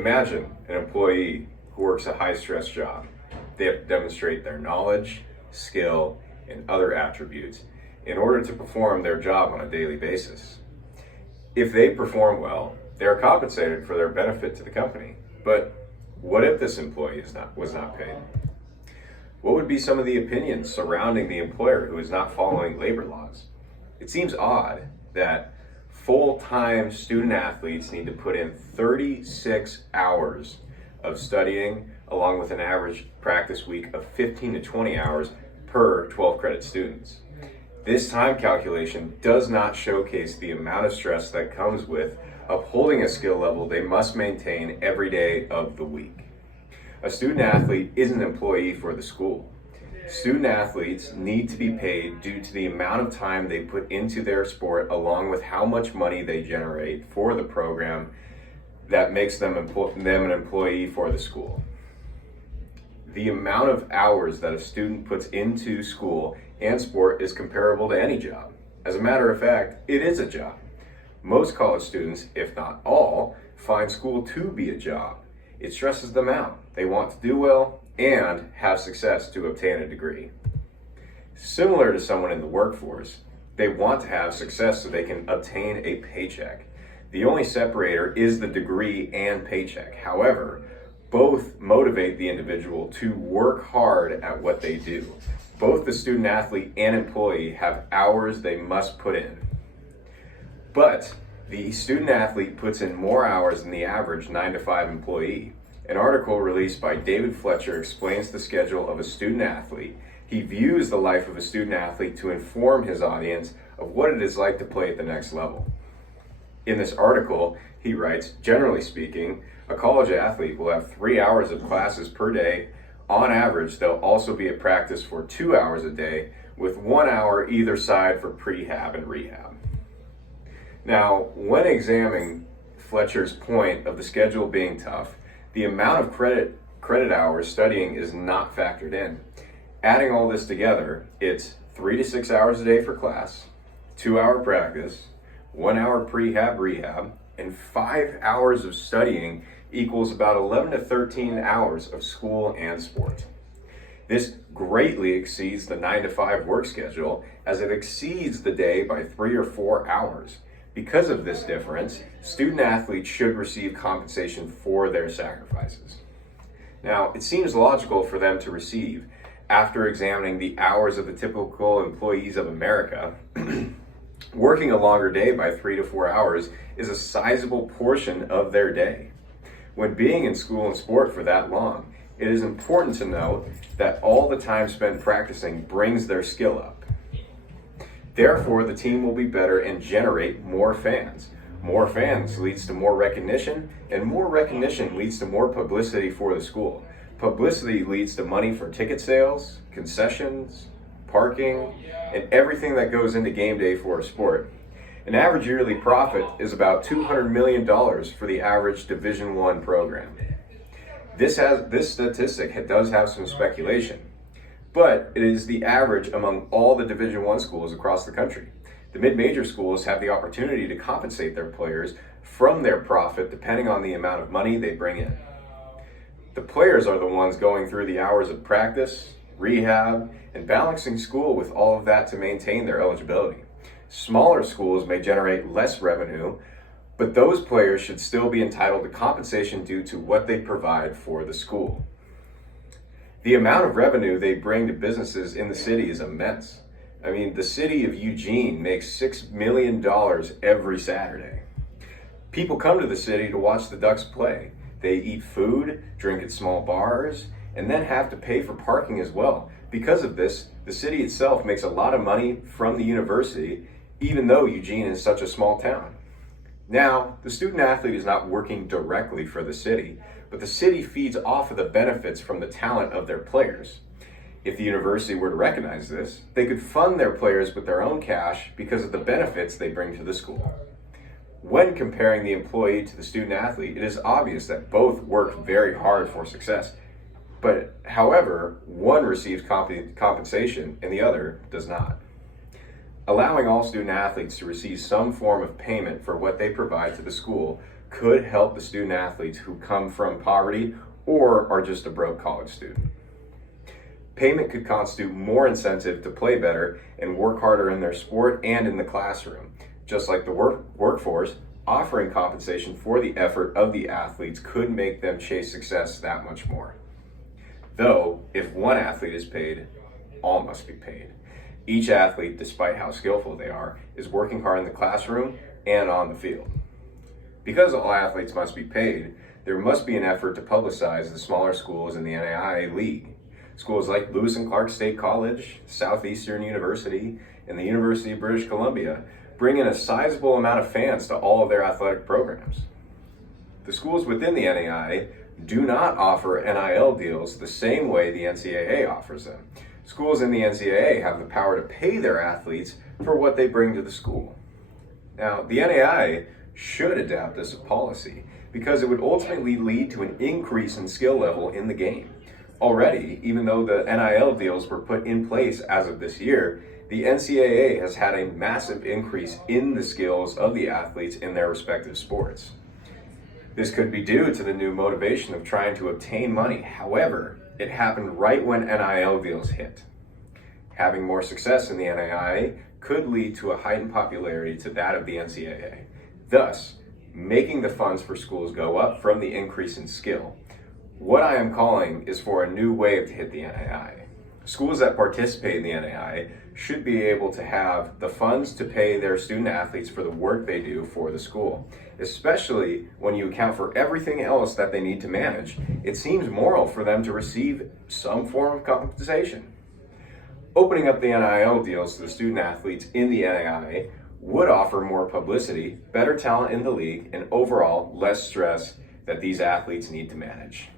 Imagine an employee who works a high-stress job. They have to demonstrate their knowledge, skill, and other attributes in order to perform their job on a daily basis. If they perform well, they are compensated for their benefit to the company. But what if this employee was not paid? What would be some of the opinions surrounding the employer who is not following labor laws? It seems odd that full-time student athletes need to put in 36 hours of studying, along with an average practice week of 15 to 20 hours per 12 credit students. This time calculation does not showcase the amount of stress that comes with upholding a skill level they must maintain every day of the week. A student athlete is an employee for the school. Student athletes need to be paid due to the amount of time they put into their sport, along with how much money they generate for the program that makes them an employee for the school. The amount of hours that a student puts into school and sport is comparable to any job. As a matter of fact, it is a job. Most college students, if not all, find school to be a job. It stresses them out. They want to do well and have success to obtain a degree. Similar to someone in the workforce, they want to have success so they can obtain a paycheck. The only separator is the degree and paycheck. However, both motivate the individual to work hard at what they do. Both the student athlete and employee have hours they must put in. But the student athlete puts in more hours than the average 9-to-5 employee. An article released by David Fletcher explains the schedule of a student athlete. He views the life of a student athlete to inform his audience of what it is like to play at the next level. In this article, he writes, generally speaking, a college athlete will have 3 hours of classes per day. On average, they'll also be at practice for 2 hours a day, with 1 hour either side for prehab and rehab. Now, when examining Fletcher's point of the schedule being tough, the amount of credit hours studying is not factored in. Adding all this together, it's 3 to 6 hours a day for class, 2-hour practice, 1 hour prehab rehab, and 5 hours of studying equals about 11 to 13 hours of school and sport. This greatly exceeds the 9-to-5 work schedule, as it exceeds the day by 3 or 4 hours. Because of this difference, student athletes should receive compensation for their sacrifices. Now, it seems logical for them to receive, after examining the hours of the typical employees of America. Working a longer day by 3 to 4 hours is a sizable portion of their day. When being in school and sport for that long, it is important to note that all the time spent practicing brings their skill up. Therefore, the team will be better and generate more fans. More fans leads to more recognition, and more recognition leads to more publicity for the school. Publicity leads to money for ticket sales, concessions, parking, and everything that goes into game day for a sport. An average yearly profit is about $200 million for the average Division I program. This statistic does have some speculation, but it is the average among all the Division I schools across the country. The mid-major schools have the opportunity to compensate their players from their profit depending on the amount of money they bring in. The players are the ones going through the hours of practice, rehab, and balancing school with all of that to maintain their eligibility. Smaller schools may generate less revenue, but those players should still be entitled to compensation due to what they provide for the school. The amount of revenue they bring to businesses in the city is immense. I mean, the city of Eugene makes $6 million every Saturday. People come to the city to watch the Ducks play. They eat food, drink at small bars, and then have to pay for parking as well. Because of this, the city itself makes a lot of money from the university, even though Eugene is such a small town. Now, the student athlete is not working directly for the city, but the city feeds off of the benefits from the talent of their players. If the university were to recognize this, they could fund their players with their own cash because of the benefits they bring to the school. When comparing the employee to the student athlete, it is obvious that both work very hard for success. But however, one receives compensation and the other does not. Allowing all student athletes to receive some form of payment for what they provide to the school could help the student athletes who come from poverty or are just a broke college student. Payment could constitute more incentive to play better and work harder in their sport and in the classroom. Just like the workforce, offering compensation for the effort of the athletes could make them chase success that much more. Though, if one athlete is paid, all must be paid. Each athlete, despite how skillful they are, is working hard in the classroom and on the field. Because all athletes must be paid, there must be an effort to publicize the smaller schools in the NAIA League. Schools like Lewis and Clark State College, Southeastern University, and the University of British Columbia bring in a sizable amount of fans to all of their athletic programs. The schools within the NAIA do not offer NIL deals the same way the NCAA offers them. Schools in the NCAA have the power to pay their athletes for what they bring to the school. Now, the NAIA should adapt this policy because it would ultimately lead to an increase in skill level in the game. Already, even though the NIL deals were put in place as of this year, the NCAA has had a massive increase in the skills of the athletes in their respective sports. This could be due to the new motivation of trying to obtain money. However, it happened right when NIL deals hit. Having more success in the NAIA could lead to a heightened popularity to that of the NCAA, thus making the funds for schools go up from the increase in skill. What I am calling is for a new wave to hit the NAIA. Schools that participate in the NAIA should be able to have the funds to pay their student athletes for the work they do for the school. Especially when you account for everything else that they need to manage, it seems moral for them to receive some form of compensation. Opening up the NIL deals to the student athletes in the NAIA would offer more publicity, better talent in the league, and overall less stress that these athletes need to manage.